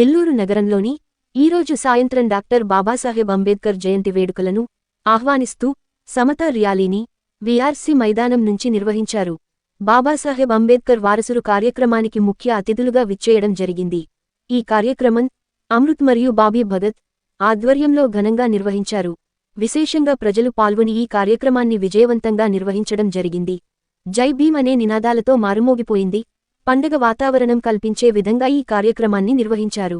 నెల్లూరు నగరంలోని ఈరోజు సాయంత్రం డాక్టర్ బాబాసాహెబ్ అంబేద్కర్ జయంతి వేడుకలను ఆహ్వానిస్తూ సమతా ర్యాలీని వీఆర్సీ మైదానం నుంచి నిర్వహించారు. బాబాసాహెబ్ అంబేద్కర్ వారసులు కార్యక్రమానికి ముఖ్య అతిథులుగా విచ్చేయడం జరిగింది. ఈ కార్యక్రమం అమృత్ మరియు బాబీ భగత్ ఆధ్వర్యంలో ఘనంగా నిర్వహించారు. విశేషంగా ప్రజలు పాల్గొని ఈ కార్యక్రమాన్ని విజయవంతంగా నిర్వహించడం జరిగింది. జై భీమ్ అనే నినాదాలతో మారుమోగిపోయింది. పండగ వాతావరణం కల్పించే విధంగా ఈ కార్యక్రమాన్ని నిర్వహించారు.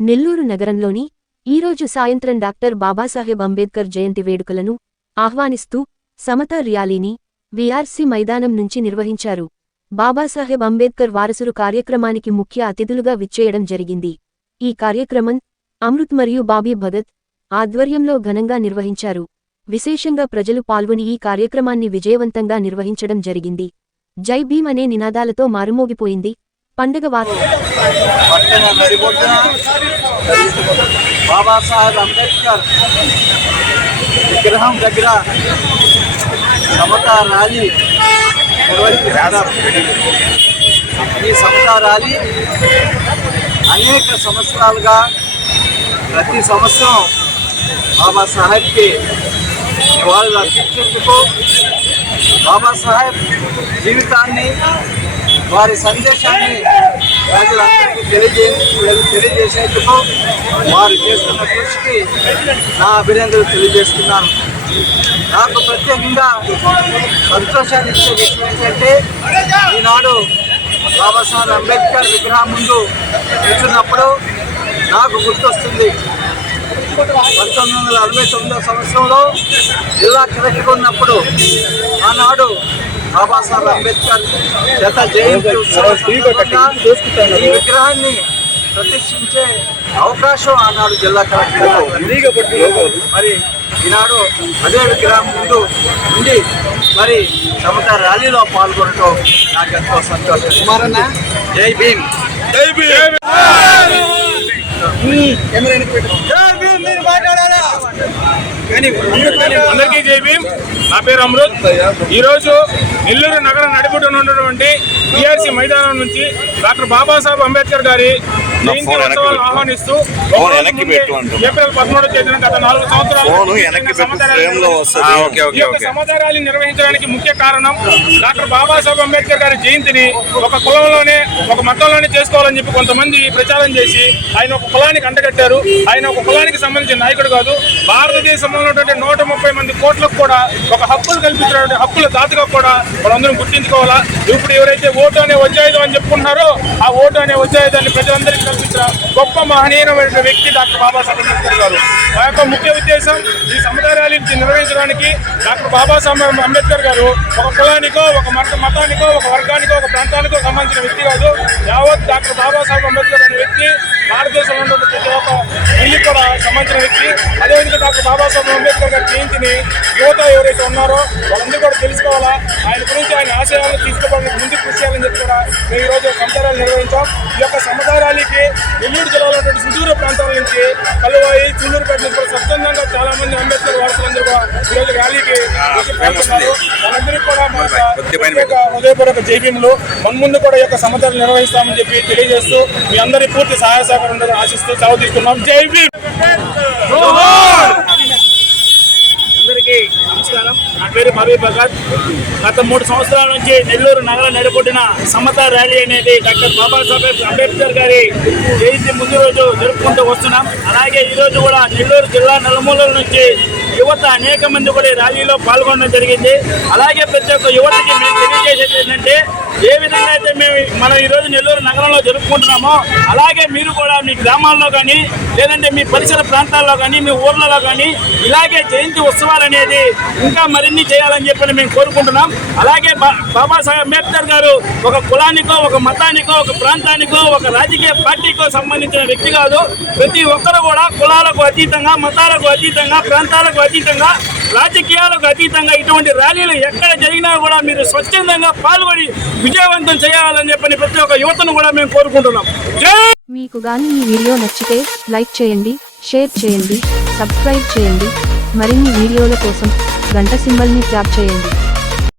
నెల్లూరు నగరంలోని ఈరోజు సాయంత్రం డాక్టర్ బాబాసాహెబ్ అంబేద్కర్ జయంతి వేడుకలను ఆహ్వానిస్తూ సమతా ర్యాలీని వీఆర్సీ మైదానం నుంచి నిర్వహించారు. బాబాసాహెబ్ అంబేద్కర్ వారసులు కార్యక్రమానికి ముఖ్య అతిథులుగా విచ్చేయడం జరిగింది. ఈ కార్యక్రమం అమృత్ మరియు బాబీ భగత్ ఆధ్వర్యంలో ఘనంగా నిర్వహించారు. విశేషంగా ప్రజలు పాల్గొని ఈ కార్యక్రమాన్ని విజయవంతంగా నిర్వహించడం జరిగింది. జై భీమ్ అనే నినాదాలతో మారుమోగిపోయింది. పండగ బాబాసాహెబ్ అంబేద్కర్ విగ్రహం దగ్గర సమతా ర్యాలీ ఈ సమతా ర్యాలీ అనేక సంవత్సరాలుగా ప్రతి సంవత్సరం బాబాసాహెబ్కి నివాళులు అర్పించేందుకు బాబాసాహెబ్ జీవితాన్ని వారి సందేశాన్ని ప్రజలందరికీ తెలియజే తెలియజేసేందుకు వారు చేస్తున్న కృషికి నా అభినందనలు తెలియజేస్తున్నాను. నాకు ప్రత్యేకంగా సంతోషాన్ని ఇచ్చే విషయం ఏంటంటే ఈనాడు బాబాసాహెబ్ అంబేద్కర్ విగ్రహం ముందు కూర్చున్నప్పుడు నాకు గుర్తొస్తుంది పంతొమ్మిది వందల అరవై తొమ్మిదో సంవత్సరంలో జిల్లా కలెక్టర్ ఉన్నప్పుడు ఆనాడు బాబాసాహెబ్ అంబేద్కర్ శత జయంతి ఈ విగ్రహాన్ని ప్రతిష్ఠించే అవకాశం ఆనాడు జిల్లా కలెక్టర్ మరి ఈనాడు అదే విగ్రహం ముందు ఉండి మరి సమత ర్యాలీలో పాల్గొనడం నాకు ఎంతో సంతోషం. కుమారన్న. జై భీమ్. జై భీమ్. జై భీమ్. మీరు మాట్లాడాలా అందరికీ జై భీమ్. నా పేరు అమృత్. ఈ రోజు నెల్లూరు నగరం నడిబొడ్డున టీఆర్సీ మైదానం నుంచి డాక్టర్ బాబాసాహెబ్ అంబేద్కర్ గారి ఆహ్వానిస్తూ. ఏప్రిల్ పదమూడో తేదీన గత నాలుగు సంవత్సరాలు. సమాచారాన్ని నిర్వహించడానికి ముఖ్య కారణం డాక్టర్ బాబాసాహెబ్ అంబేద్కర్ గారి జయంతిని ఒక కులంలోనే ఒక మతంలోనే చేసుకోవాలని చెప్పి కొంతమంది ప్రచారం చేసి ఆయన ఒక కులానికి అంటగట్టారు. ఆయన ఒక కులానికి సంబంధించిన నాయకుడు కాదు. భారతదేశంలో ఉన్నటువంటి నూట ముప్పై మంది కోట్లకు కూడా ఒక హక్కులు కల్పించినటువంటి హక్కుల దాతగా కూడా మనందరం గుర్తించుకోవాలా? ఇప్పుడు ఎవరైతే ఓటు అనే వజ్రాయుధం అని చెప్పుకుంటున్నారో ఆ ఓటు అనే వజ్రాయుధాన్ని ప్రజలందరికీ కల్పించిన గొప్ప మహనీయమైన వ్యక్తి డాక్టర్ బాబాసాహెబ్ అంబేద్కర్ గారు. ఆ యొక్క ముఖ్య ఉద్దేశం ఈ సముదాయ ర్యాలీ నిర్వహించడానికి డాక్టర్ బాబాసాహెబ్ అంబేద్కర్ గారు ఒక కులానికో ఒక మత మతానికో ఒక వర్గానికో ఒక ప్రాంతానికో సంబంధించిన వ్యక్తి కాదు. యావత్ డాక్టర్ బాబాసాహెబ్ అంబేద్కర్ అనే వ్యక్తి భారతదేశంలో ఉన్న ప్రతి ఒక్క వెళ్ళి కూడా సంబంధించిన వ్యక్తి. అదేవిధంగా డాక్టర్ బాబాసాహెబ్ అంబేద్కర్ గారి జయంతిని యువత ఎవరైతే ఉన్నారో వాళ్ళందరూ కూడా తెలుసుకోవాలా? ఆయన గురించి ఆయన ఆశయాలను తీసుకోవడానికి ముందుకు కృషి చేయాలని చెప్పి కూడా మేము ఈ రోజు సమతారాలు నిర్వహించాం. ఈ యొక్క సమతా ర్యాలీకి నెల్లూరు జిల్లాలో ఉన్నటువంటి సుదూర ప్రాంతాల నుంచి కలువాయి చిల్లూరుపేట నుంచి కూడా స్వచ్ఛందంగా చాలా మంది అంబేద్కర్ వారసులందరూ కూడా ఈ రోజు ర్యాలీకి పాల్గొన్నారు. వాళ్ళందరికీ కూడా మా హృదయపూర్వక జైభీములు మున్ముందు కూడా ఈ యొక్క సమతాలు నిర్వహిస్తామని చెప్పి తెలియజేస్తూ మీ అందరి పూర్తి సహాయ సహకారం ఆశిస్తూ సెలవు తీసుకున్నాం. జై భీమ్ అందరికీ నమస్కారం నా పేరు మరవి భగత్ గత మూడు సంవత్సరాల నుంచి నెల్లూరు నగరం నడిపొట్టిన సమత ర్యాలీ అనేది డాక్టర్ బాబాసాహెబ్ అంబేద్కర్ గారి జయంతి ముందు రోజు జరుపుకుంటూ వస్తున్నాం. అలాగే ఈరోజు కూడా నెల్లూరు జిల్లా నలుమూలల నుంచి యువత అనేక మంది కూడా ఈ ర్యాలీలో పాల్గొనడం జరిగింది. అలాగే ప్రతి ఒక్క యువతకి మేము తెలియజేసేది ఏంటంటే ఏ విధంగా అయితే మేము మనం ఈరోజు నెల్లూరు నగరంలో జరుపుకుంటున్నామో అలాగే మీరు కూడా మీ గ్రామాల్లో కానీ లేదంటే మీ పరిసర ప్రాంతాల్లో కానీ మీ ఊర్లలో కానీ ఇలాగే జయంతి ఉత్సవాలు అనేది ఇంకా మరిన్ని చేయాలని చెప్పి మేము కోరుకుంటున్నాం. అలాగే బా- బాబాసాహెబ్ అంబేద్కర్ గారు ఒక కులానికో ఒక మతానికో ఒక ప్రాంతానికో ఒక రాజకీయ పార్టీకో సంబంధించిన వ్యక్తి కాదు. ప్రతి ఒక్కరు కూడా కులాలకు అతీతంగా మతాలకు అతీతంగా ప్రాంతాలకు అతీతంగా రాజకీయాలకు అతీతంగా ఇటువంటి ర్యాలీలు ఎక్కడ జరిగినా కూడా మీరు స్వచ్ఛందంగా పాల్గొని విజయవంతం చేయాలని చెప్పని ప్రతి ఒక్క యువతను కూడా మేము కోరుకుంటున్నాం. మీకు గాని ఈ వీడియో నచ్చితే లైక్ చేయండి షేర్ చేయండి సబ్స్క్రైబ్ చేయండి. మరిన్ని వీడియోల కోసం గంట సింబల్ని ట్యాప్ చేయండి.